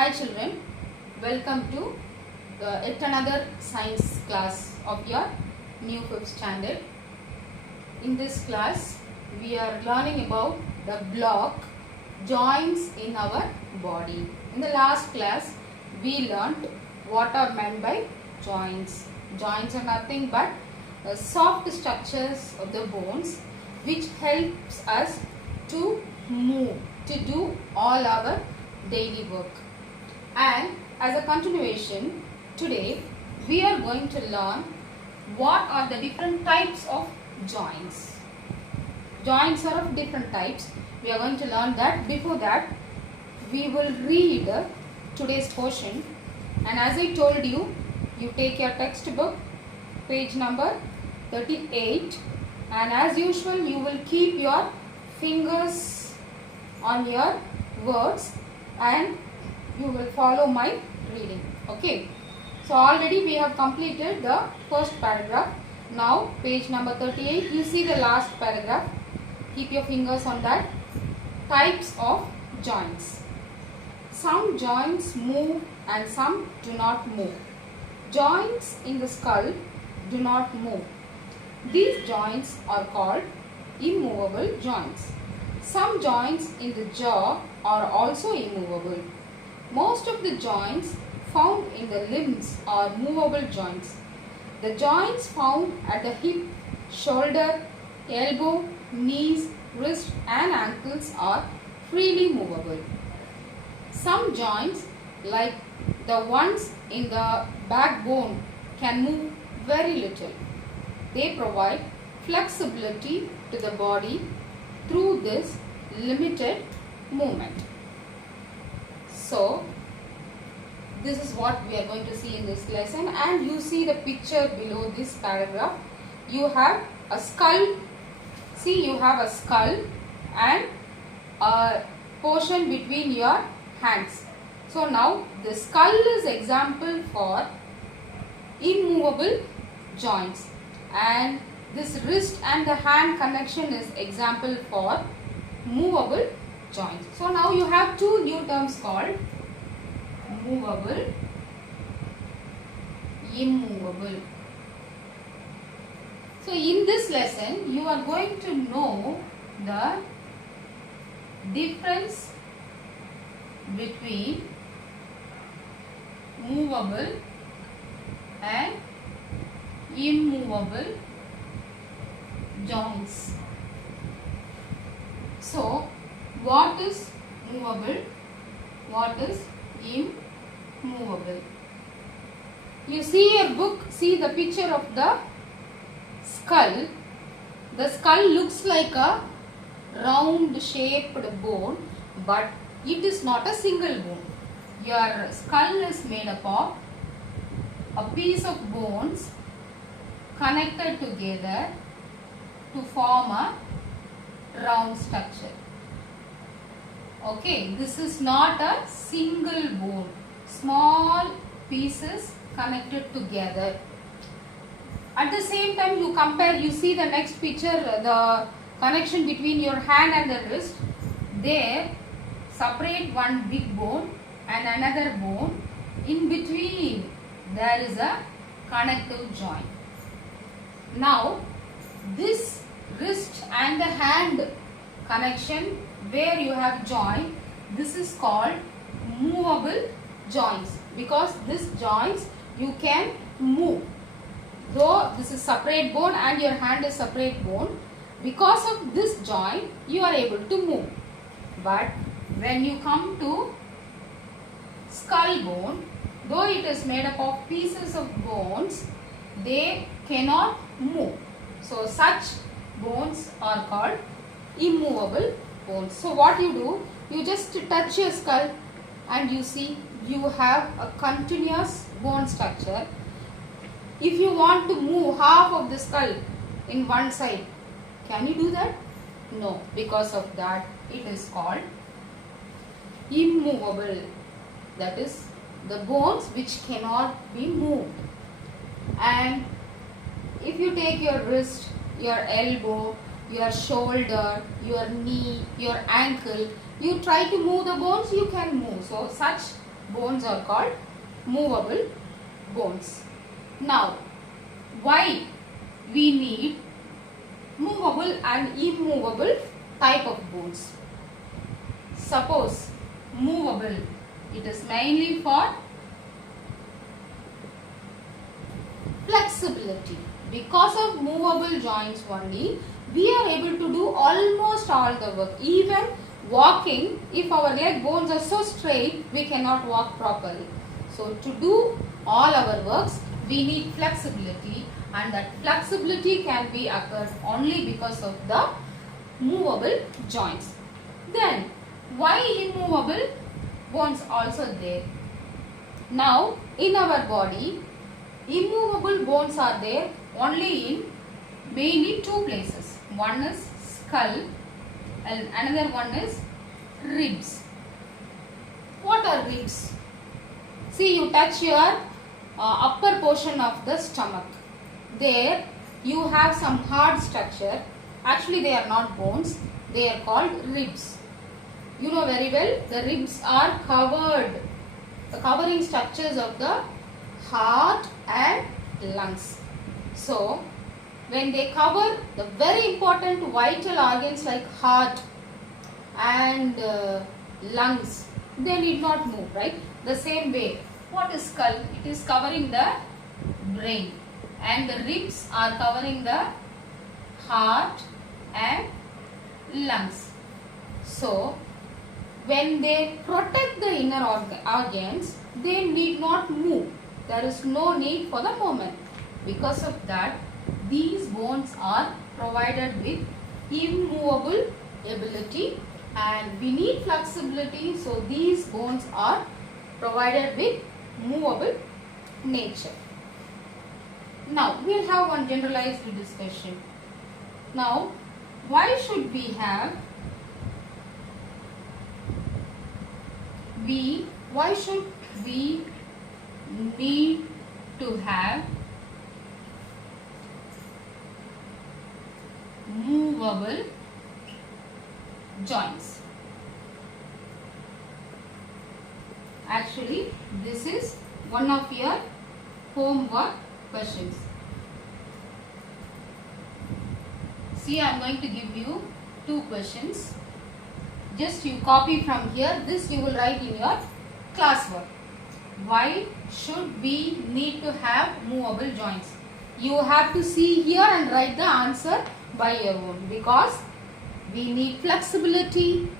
Hi children, welcome to yet another science class of your new 5th standard. In this class, we are learning about the block joints in our body. In the last class, we learnt what are meant by joints. Joints are nothing but soft structures of the bones which helps us to move, to do all our daily work. And as a continuation, today we are going to learn what are the different types of joints. Joints are of different types. We are going to learn that. Before that, we will read today's portion, and as I told you, you take your textbook, page number 38, and as usual you will keep your fingers on your words and you will follow my reading. Okay, so already we have completed the first paragraph. Now page number 38, you see the last paragraph. Keep your fingers on that. Types of joints. Some joints move and some do not move. Joints in the skull do not move. These joints are called immovable joints. Some joints in the jaw are also immovable. Most of the joints found in the limbs are movable joints. The joints found at the hip, shoulder, elbow, knees, wrist and ankles are freely movable. Some joints, like the ones in the backbone, can move very little. They provide flexibility to the body through this limited movement. So, this is what we are going to see in this lesson, and you see the picture below this paragraph. You have a skull. See, you have a skull and a portion between your hands. So now the skull is example for immovable joints, and this wrist and the hand connection is example for movable joints. So now you have two new terms called movable, immovable. So in this lesson you are going to know the difference between movable and immovable joints. So what is movable? What is immovable? You see your book, see the picture of the skull. The skull looks like a round shaped bone, but it is not a single bone. Your skull is made up of a piece of bones connected together to form a round structure. Okay, this is not a single bone. Small pieces connected together. At the same time, you compare, you see the next picture, the connection between your hand and the wrist. There, separate one big bone and another bone. In between, there is a connective joint. Now, this wrist and the hand connection where you have joint, this is called movable joints, because this joints you can move. Though this is separate bone and your hand is separate bone, because of this joint you are able to move. But when you come to skull bone, though it is made up of pieces of bones, they cannot move. So such bones are called immovable bones. So what you do, you just touch your skull and you see you have a continuous bone structure. If you want to move half of the skull in one side, can you do that? No, because of that it is called immovable. That is the bones which cannot be moved. And if you take your wrist, your elbow, your shoulder, your knee, your ankle, you try to move the bones, you can move. So such bones are called movable bones. Now, why we need movable and immovable type of bones? Suppose movable, it is mainly for flexibility. Because of movable joints only, we are able to do almost all the work. Even walking, if our leg bones are so straight, we cannot walk properly. So to do all our works, we need flexibility, and that flexibility can be occurred only because of the movable joints. Then, why immovable bones also there? Now, in our body, immovable bones are there only in mainly two places. One is skull and another one is ribs. What are ribs? See, you touch your upper portion of the stomach. There you have some hard structure. Actually, they are not bones. They are called ribs. You know very well, the ribs are covered, the covering structures of the heart and lungs. So, when they cover the very important vital organs like heart and lungs, they need not move, right? The same way, what is skull? It is covering the brain, and the ribs are covering the heart and lungs. So, when they protect the inner organs, they need not move. There is no need for the movement. Because of that, these bones are provided with immovable ability, and we need flexibility. So these bones are provided with movable nature. Now we will have one generalized discussion. Now, why should we have why should we need to have movable joints? Actually, this is one of your homework questions. See, I am going to give you two questions. Just you copy from here. This you will write in your classwork. Why should we need to have movable joints? You have to see here and write the answer by your own, because we need flexibility,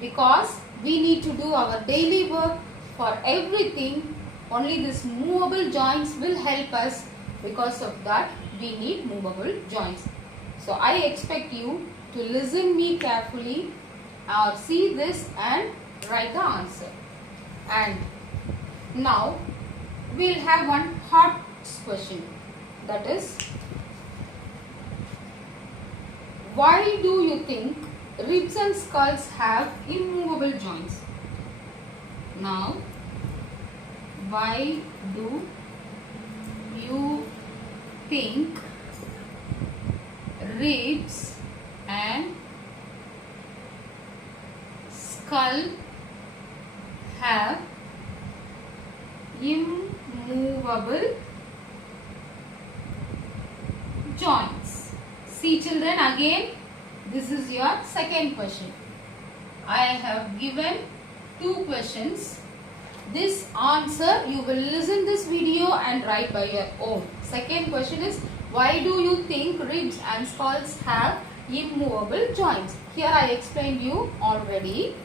because we need to do our daily work. For everything, only this movable joints will help us. Because of that, we need movable joints. So I expect you to listen me carefully or see this and write the answer. And now we will have one hot question, that is, why do you think ribs and skulls have immovable joints? Now, why do you think ribs and skull have immovable joints? See children, again this is your second question. I have given two questions. This answer you will listen this video and write by your own. Second question is, why do you think ribs and skulls have immovable joints? Here I explained you already.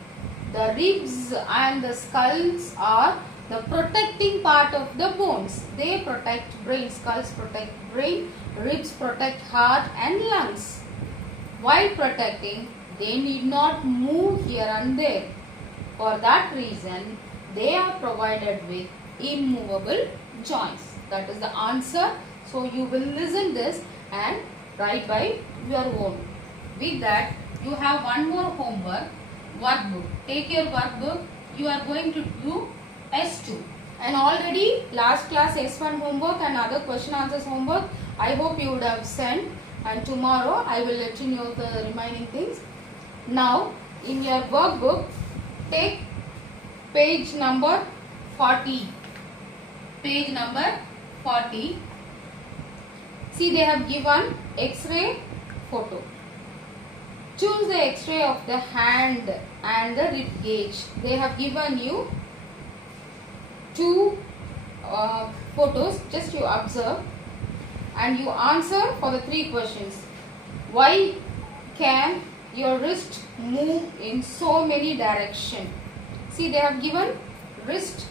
The ribs and the skulls are the protecting part of the bones. They protect brain. Skulls protect brain, ribs protect heart and lungs. While protecting, they need not move here and there. For that reason, they are provided with immovable joints. That is the answer. So you will listen this and write by your own. With that, you have one more homework, workbook. Take your workbook. You are going to do S2. And already last class S1 homework and other question answers homework, I hope you would have sent. And tomorrow I will let you know the remaining things. Now in your workbook, take page number 40. Page number 40. See, they have given X-ray photo. Choose the X-ray of the hand and the rib cage. They have given you two photos. Just you observe and you answer for the three questions. Why can your wrist move in so many directions? See, they have given wrist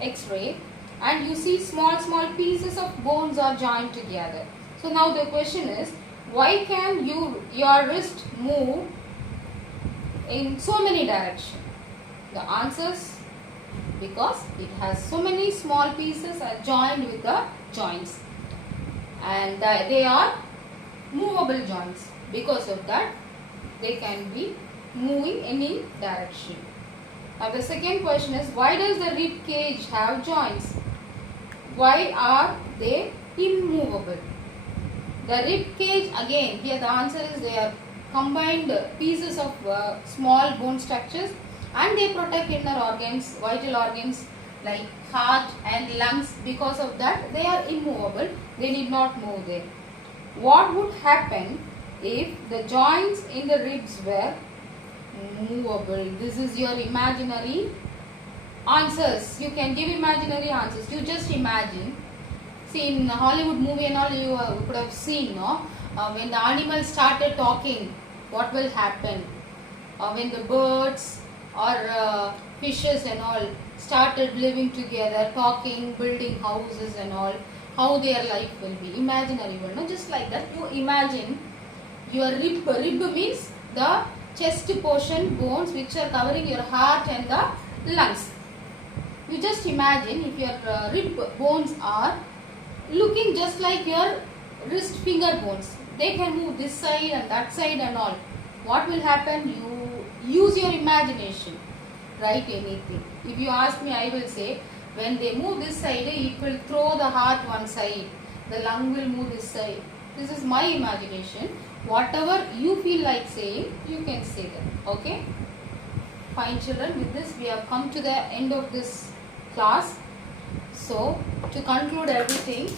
X-ray and you see small pieces of bones are joined together. So now the question is, why can your wrist move in so many directions? The answers, because it has so many small pieces are joined with the joints, and they are movable joints. Because of that, they can be moving any direction. Now the second question is, why does the rib cage have joints? Why are they immovable? The rib cage, again, here the answer is they are combined pieces of small bone structures, and they protect inner organs, vital organs like heart and lungs. Because of that, they are immovable. They need not move there. What would happen if the joints in the ribs were movable? This is your imaginary answers. You can give imaginary answers. You just imagine. See, in Hollywood movie and all, you could have seen, no? When the animals started talking, what will happen? When the birds or fishes and all started living together, talking, building houses and all, how their life will be. Imaginary world, no? Just like that, you imagine your rib. Rib means the chest portion bones which are covering your heart and the lungs. You just imagine if your rib bones are looking just like your wrist finger bones. They can move this side and that side and all. What will happen? You use your imagination. Write anything. If you ask me, I will say, when they move this side, it will throw the heart one side. The lung will move this side. This is my imagination. Whatever you feel like saying, you can say that. Okay? Fine, children. With this, we have come to the end of this class. So, to conclude everything,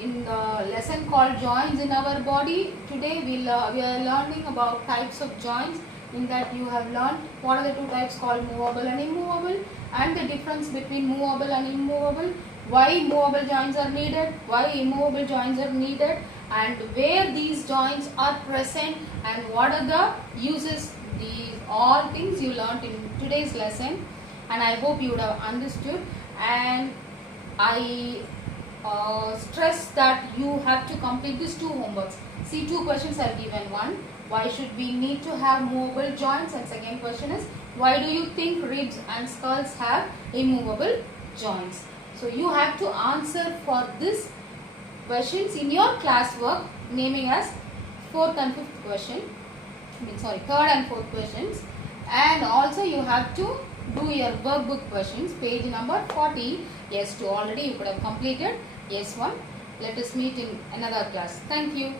in the lesson called joints in our body, today we are learning about types of joints. In that you have learned what are the two types called movable and immovable, and the difference between movable and immovable, why movable joints are needed, why immovable joints are needed, and where these joints are present, and what are the uses. These all things you learned in today's lesson, and I hope you would have understood. And I stress that you have to complete these two homeworks. See, two questions are given. One, why should we need to have movable joints? And second question is, why do you think ribs and skulls have immovable joints? So you have to answer for these questions in your classwork, naming as third and fourth questions. And also you have to do your workbook questions, page number 40. Yes, 2 already you could have completed. Yes, 1. Let us meet in another class. Thank you.